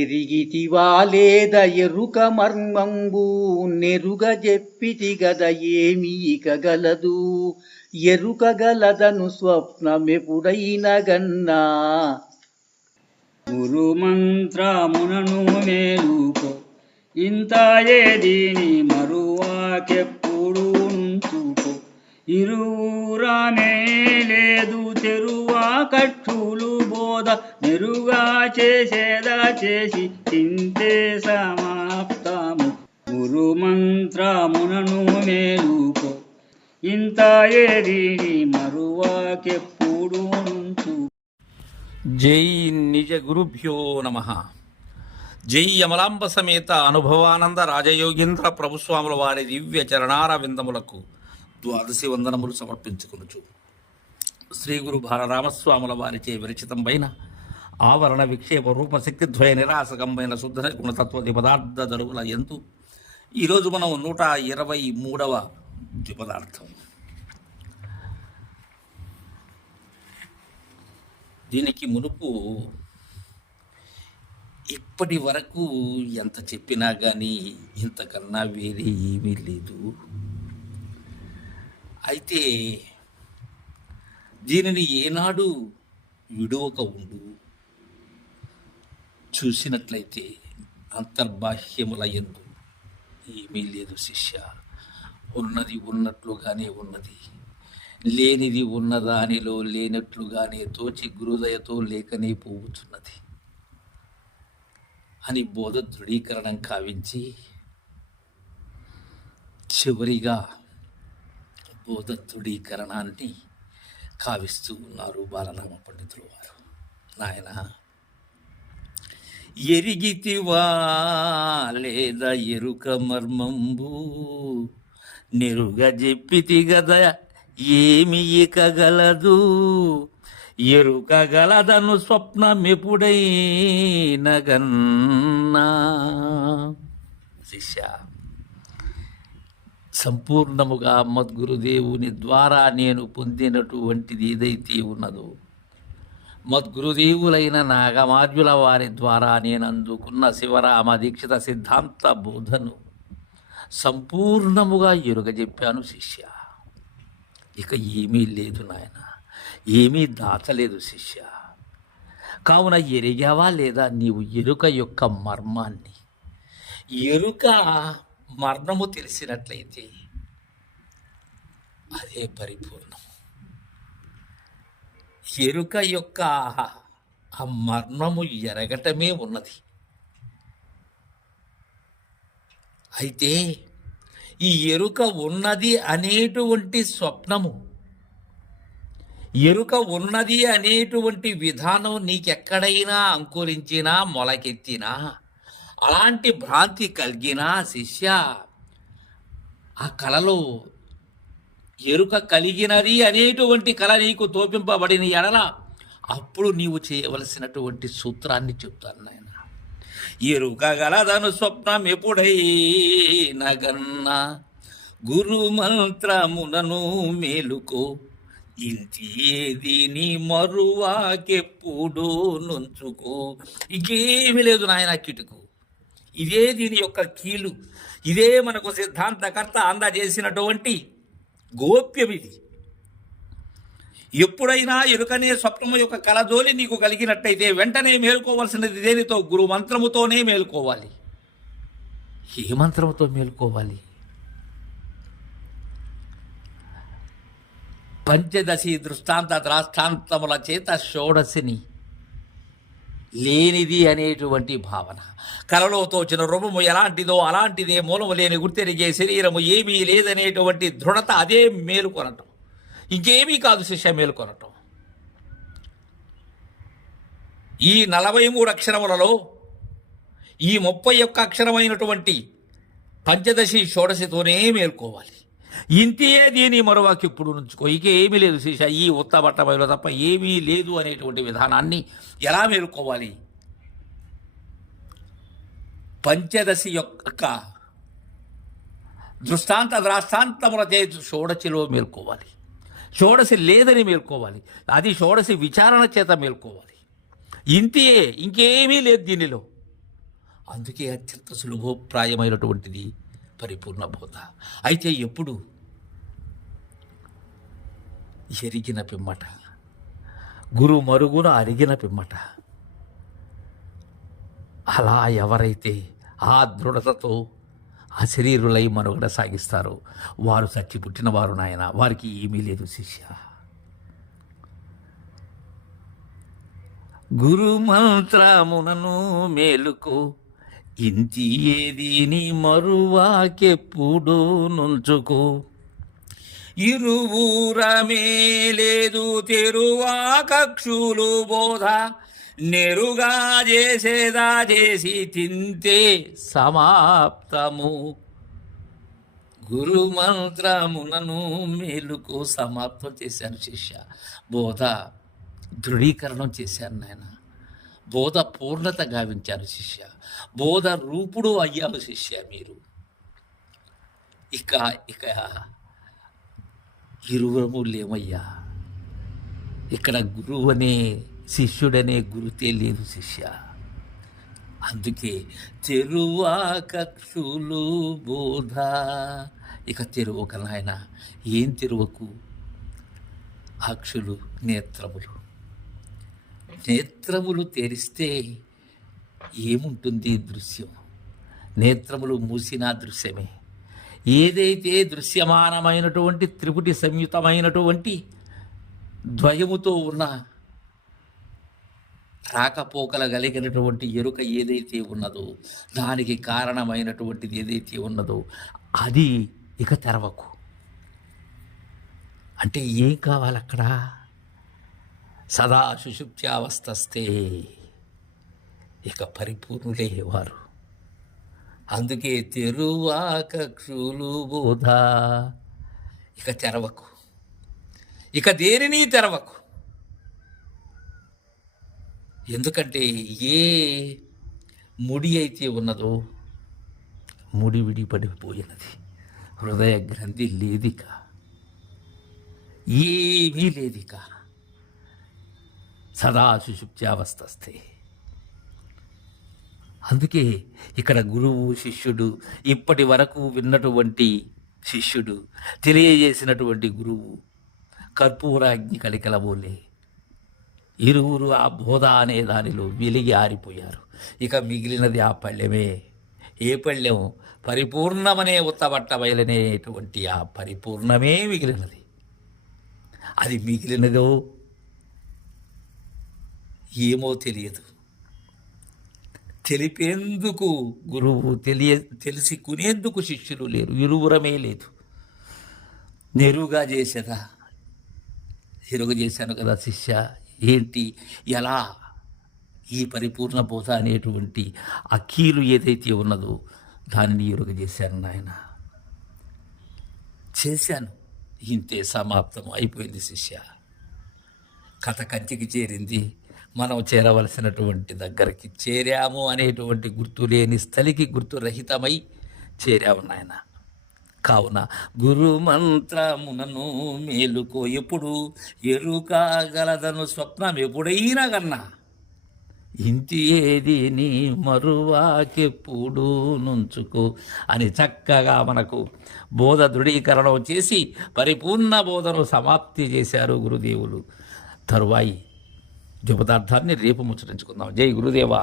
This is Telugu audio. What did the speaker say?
ఎరిగితివా లేద ఎరుక మర్మంబు నెరుగ జెప్పితి గద ఏమి ఇకగలదు ఎరుక గలదను స్వప్నమెపుడైన గన్నా గురు మంత్రమునను మేలుకో ఇంత ఏదిని మరువాకెప్పుడు నుంచుకో ఇరువురామే లేదు తెరువా కట్టులు బోధ మెరుగా చేసేదా చేసి చింతే సమాప్తము గురు మంత్రమునను మేలుకో ఇంత ఏదిని మరువాకెప్పుడు నుంచు. జై నిజ గురుభ్యో నమ. జై యమలాంబ సమేత అనుభవానంద రాజయోగీంద్ర ప్రభుస్వాముల వారి దివ్య చరణార విందములకు ద్వాదశి వందనములు సమర్పించుకొనుచు శ్రీ గురు భారరామస్వాముల వారిచే విరచితంపైన ఆవరణ విక్షేప రూపశక్తి ద్వయ నిరాసకంపైన శుద్ధ గుణతత్వ ద్విపదార్థ దరువుల ఎందు ఈరోజు మనం 123వ ద్విపదార్థం. దీనికి మునుపు ఇప్పటి వరకు ఎంత చెప్పినా కానీ ఇంతకన్నా వేరే ఏమీ లేదు. అయితే దీనిని ఏనాడు విడువక ఉండు. చూసినట్లయితే అంతర్బాహ్యముల యందు ఏమీ లేదు శిష్య. ఉన్నది ఉన్నట్లుగానే ఉన్నది, లేనిది ఉన్నదానిలో లేనట్లుగానే తోచి గురుదయతో లేకనే పోవుచున్నది అని బోధ దృఢీకరణం కావించి చివరిగా బోధ దృఢీకరణాన్ని కావిస్తూ ఉన్నారు బాలరామ పండితులు వారు. నాయన, ఎరిగితివా లేదా ఎరుక మర్మంబు నెరుగ చెప్పితి గద ఏమి ఇకగలదు ఎరుకగలదను స్వప్నమెపుడైన గన్నా. శిష్య, సంపూర్ణముగా మద్గురుదేవుని ద్వారా నేను పొందినటువంటిది ఏదైతే ఉన్నదో, మద్గురుదేవులైన నాగమార్యుల వారి ద్వారా నేను అందుకున్న శివరామ దీక్షిత సిద్ధాంత బోధను సంపూర్ణముగా ఎరుగజెప్పాను శిష్య. ఇక ఏమీ లేదు నాయన, ఏమీ దాచలేదు శిష్య. కావున ఎరిగావా లేదా నీవు ఎరుక యొక్క మర్మాన్ని? ఎరుక మర్మము తెలిసినట్లయితే అదే పరిపూర్ణము. ఎరుక యొక్క ఆ మర్మము ఎరగటమే ఉన్నది. అయితే ఈ ఎరుక ఉన్నది అనేటువంటి స్వప్నము, ఎరుక ఉన్నది అనేటువంటి విధానం నీకెక్కడైనా అంకురించినా మొలకెత్తినా, అలాంటి భ్రాంతి కలిగినా శిష్య, ఆ కళలో ఎరుక కలిగినది అనేటువంటి కళ నీకు తోపింపబడిన ఎడల అప్పుడు నీవు చేయవలసినటువంటి సూత్రాన్ని చెప్తాను నాయన. ఎరుక గలదను స్వప్నం ఎప్పుడైనా గన్నా గురు మంత్రమునను మేలుకో ఇంతేది నీ మరువాకెప్పుడో నుంచుకో. ఇంకేమీ లేదు నాయన కిటుకు. ఇదే దీని యొక్క కీలు, ఇదే మనకు సిద్ధాంతకర్త అందజేసినటువంటి గోప్యం ఇది. ఎప్పుడైనా ఎరుకనే స్వప్నము యొక్క కలజోలి నీకు కలిగినట్టయితే వెంటనే మేల్కోవాల్సినది దేనితో? గురు మంత్రముతోనే మేల్కోవాలి. ఏ మంత్రముతో మేల్కోవాలి? పంచదశి దృష్టాంత ద్రాష్టాంతముల చేత షోడశిని లేనిది అనేటువంటి భావన, కలలో తోచిన రూపము ఎలాంటిదో అలాంటిదే, మూలము లేని గుర్తెరిగే శరీరము ఏమీ లేదనేటువంటి దృఢత, అదే మేలుకొనటం. ఇంకేమీ కాదు శిష్య మేలుకొనటం. ఈ 43 అక్షరములలో ఈ 31 అక్షరమైనటువంటి పంచదశి షోడశితోనే మేల్కోవాలి. ఇంతే దీని మరొక ఇప్పుడు నుంచుకో. ఇక ఏమీ లేదు శిష్య, ఈ ఉత్తబట్ట బయలు తప్ప ఏమీ లేదు అనేటువంటి విధానాన్ని ఎలా మేలుకోవాలి? పంచదశి యొక్క దృష్టాంత ద్రాష్టాంతముల చేతి షోడశిలో మేల్కోవాలి. షోడశి లేదని మేల్కోవాలి. అది షోడశి విచారణ చేత మేల్కోవాలి. ఇంతే, ఇంకేమీ లేదు దీనిలో. అందుకే అత్యంత సులభోప్రాయమైనటువంటిది పరిపూర్ణ బోధ. అయితే ఎప్పుడు ఎరిగిన పిమ్మట, గురు మరుగున అరిగిన పిమ్మట, అలా ఎవరైతే ఆ దృఢతతో అశరీరులై మనుగడ సాగిస్తారో వారు చచ్చి పుట్టినవారు నాయన, వారికి ఏమీ లేదు శిష్య. గురు మంత్రమునను మేలుకు, ఇంతి ఏదీని మరువాకెప్పుడు నుంచుకో, ఇరువురమే లేదు తెరువా కక్షులు బోధ, నెరుగా చేసేదా చేసి తింతే సమాప్తము. గురు మంత్రమునను మేలుకు సమాప్తం చేశాను శిష్య. బోధ దృఢీకరణం చేశాను నాయన. బోధ పూర్ణత గావించాను శిష్య. బోధ రూపుడు అయ్యాము శిష్య మీరు. ఇక ఇక ఇరువురము లేమయ్యా. ఇక్కడ గురువు అనే శిష్యుడనే గురుతే లేదు శిష్య. అందుకే తెరువా కక్షులు బోధ. ఇక తెరువక నాయన. ఏం తెరువకు? అక్షులు నేత్రములు. నేత్రములు తెరిస్తే ఏముంటుంది దృశ్యం? నేత్రములు మూసిన దృశ్యమే. ఏదైతే దృశ్యమానమైనటువంటి త్రిపుటి సంయుతమైనటువంటి ద్వయముతో ఉన్న రాకపోకల కలిగినటువంటి ఎరుక ఏదైతే ఉన్నదో, దానికి కారణమైనటువంటిది ఏదైతే ఉన్నదో అది ఇక తెరవకు. అంటే ఏం కావాలి అక్కడ? సదా సుషుప్త్యావస్థస్తే ఇక పరిపూర్ణులే వారు. అందుకే తెరువా కక్షులు బోధ. ఇక తెరవకు, ఇక దేనిని తెరవకు. ఎందుకంటే ఏ ముడి అయితే ఉన్నదో ముడి విడిపడిపోయినది. హృదయ గ్రంథి లేదిక, ఏమీ లేదిక. సదా సుషుప్త్యావస్థస్తే. అందుకే ఇక్కడ గురువు శిష్యుడు, ఇప్పటి వరకు విన్నటువంటి శిష్యుడు, తెలియజేసినటువంటి గురువు కర్పూరాగ్ని కళికలబోలే ఇరువురు ఆ బోధ అనే దానిలో వెలిగి ఆరిపోయారు. ఇక మిగిలినది ఆ పళ్ళెమే. ఏ పళ్ళెం? పరిపూర్ణమనే ఉత్తబట్ట బయలనేటువంటి ఆ పరిపూర్ణమే మిగిలినది. అది మిగిలినదో ఏమో తెలియదు. తెలిపేందుకు గురువు, తెలుసుకునేందుకు శిష్యులు లేరు. ఇరువురమే లేదు. నెరుగా చేసేదా? ఎరుగు చేశాను కదా శిష్య. ఏంటి? ఎలా? ఈ పరిపూర్ణ బోధ అనేటువంటి అకీలు ఏదైతే ఉన్నదో దానిని ఎరుగు చేశాను నాయన. చేశాను, ఇంతే, సమాప్తం అయిపోయింది శిష్య. కథ కంచికి చేరింది. మనం చేరవలసినటువంటి దగ్గరికి చేరాము అనేటువంటి గుర్తు లేని స్థలికి గుర్తురహితమై చేరాము నాయన. కావున గురు మంత్రమునను మేలుకో, ఎప్పుడు ఎరుకగలదను స్వప్నం ఎప్పుడైనా కన్నా, ఇంటి ఏది నీ మరువాకెప్పుడు నుంచుకో అని చక్కగా మనకు బోధ దృఢీకరణం చేసి పరిపూర్ణ బోధను సమాప్తి చేశారు గురుదేవులు. తరువాయి జపదార్థాన్ని రేపు ముచ్చటించుకుందాం. జై గురుదేవా.